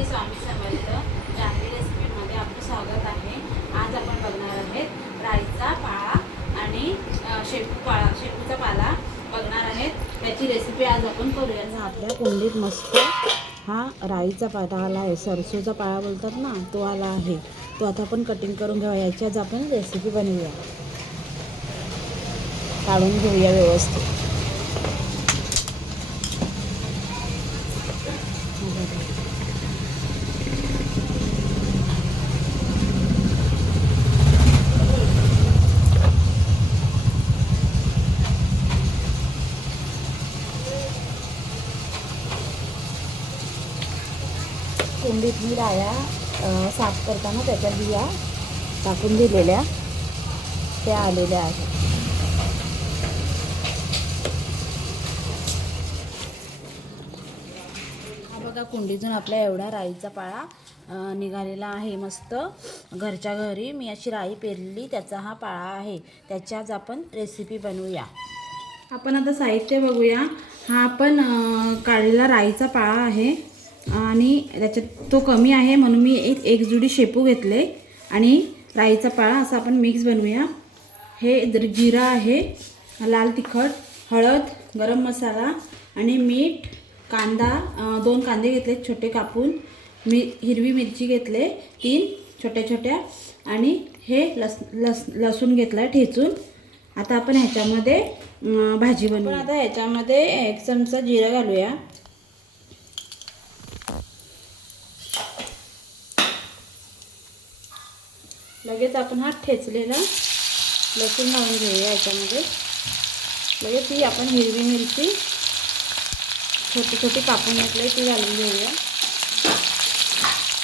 श्री स्वामी समर्थ जान्हवी रेसिपीमध्ये आपलं स्वागत आहे. आज आपण बघणार आहेत राईचा पाळा आणि शेपू पाळा शेपूचा पाला बघणार आहेत. त्याची रेसिपी आज आपण करूया. आपल्या कुंडीत मस्त हा राईचा पाला आला आहे. सरसोचा पाळा बोलतात ना तो आला आहे. तो आता आपण कटिंग करून घेऊया. याची आज आपण रेसिपी बनवूया. काढून घेऊया व्यवस्थित. कुंडीत मी राया साफ करताना त्याच्या बिया टाकून दिलेल्या. त्या आलेल्या आहेत. बघा कुंडीतून आपल्या एवढा राईचा पाळा निघालेला आहे मस्त. घरच्या घरी मी अशी राई पेरली त्याचा हा पाळा आहे. त्याची आज आपण रेसिपी बनवूया. आपण आता साहित्य बघूया. हा आपण काढलेला राईचा पाळा आहे. आणि त्याच्यात तो कमी आहे म्हणून मी एक एक जुडी शेपू घेतले. आणि राईचा पाळा असा आपण मिक्स बनवूया. हे जिरा आहे लाल तिखट हळद गरम मसाला आणि मीठ कांदा दोन कांदे घेतले छोटे कापून. मी हिरवी मिरची घेतले तीन छोट्या छोट्या. आणि हे लस लस लसूण घेतला ठेचून. आता आपण ह्याच्यामध्ये भाजी बनवू आता ह्याच्यामध्ये एक चमचा जिरा घालूया. लगेच आपण हा ठेचलेला लसूण लावून घेऊया याच्यामध्ये. लगेच ही आपण हिरवी मिरची छोटी छोटी कापून घेतली ती घालून घेऊया.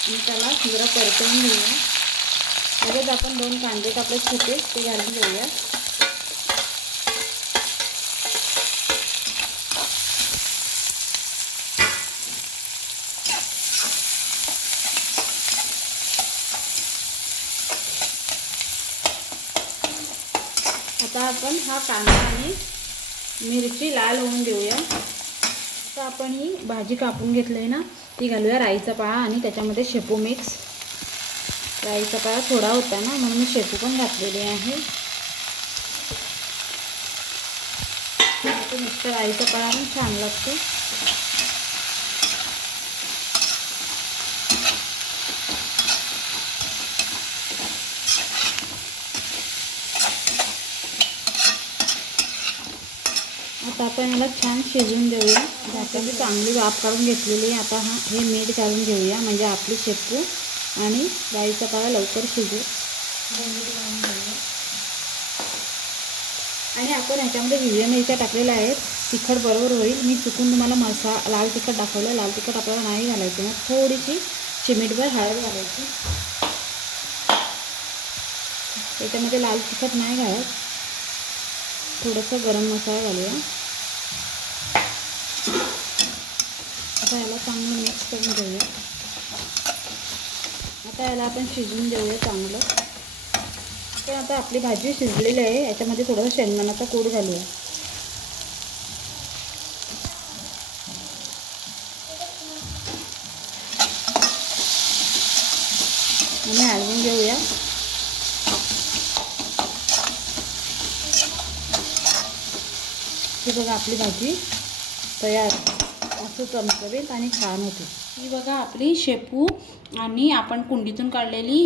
आणि त्याला जरा परतवून घेऊया. लगेच आपण दोन कांदे कापले छोटे ते घालून घेऊया. आता आपण हा कांदा आणि मिरची लाल होऊन देऊया. आता आपण ही भाजी कापून घेतली आहे ना ती घालूया राईचा पाळा आणि त्याच्यामध्ये शेपू मिक्स. राईचा पाळा थोडा होता ना म्हणून मी शेपू पण घातलेली आहे. तो राईचा पाळा पण छान लागतो. आता आपण याला छान शिजवून देऊया. त्याच्यामध्ये चांगली वाफ काढून घेतलेली आहे. आता हा हे मीठ घालून घेऊया. म्हणजे आपली शेपू आणि राईचा पाळा लवकर शिजू. आणि आपण ह्याच्यामध्ये हिरव्या मिरच्या टाकलेल्या आहेत. तिखट बरोबर होईल. मी चुकून तुम्हाला मसा लाल तिखट दाखवलं. लाल तिखट आपल्याला नाही घालायचं. मग थोडीशी चिमीटभर हळद घालायची. त्याच्यामध्ये लाल तिखट नाही घालत. थोडंसं गरम मसाला घालूया. आता याला चांगलं मिक्स करून घेऊया. आता याला आपण शिजवून देऊया चांगलं. तर आता आपली भाजी शिजलेली आहे याच्यामध्ये थोडंसं शेंगदाणाचा कोड घालूया. आणि हलवून घेऊया. ही बघा आपली भाजी तयार. असं चमचमीत आणि छान होते. ही बघा आपली शेपू आणि आपण कुंडीतून काढलेली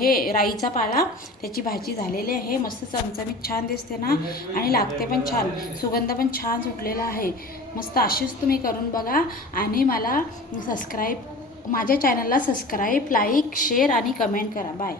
हे राईचा पाला त्याची भाजी झालेली आहे. मस्त चमचमीत छान दिसते ना? आणि लागते पण छान. सुगंध पण छान सुटलेला आहे. मस्त अशीच तुम्ही करून बघा. आणि मला सबस्क्राईब माझ्या चॅनलला सबस्क्राईब लाईक शेअर आणि कमेंट करा. बाय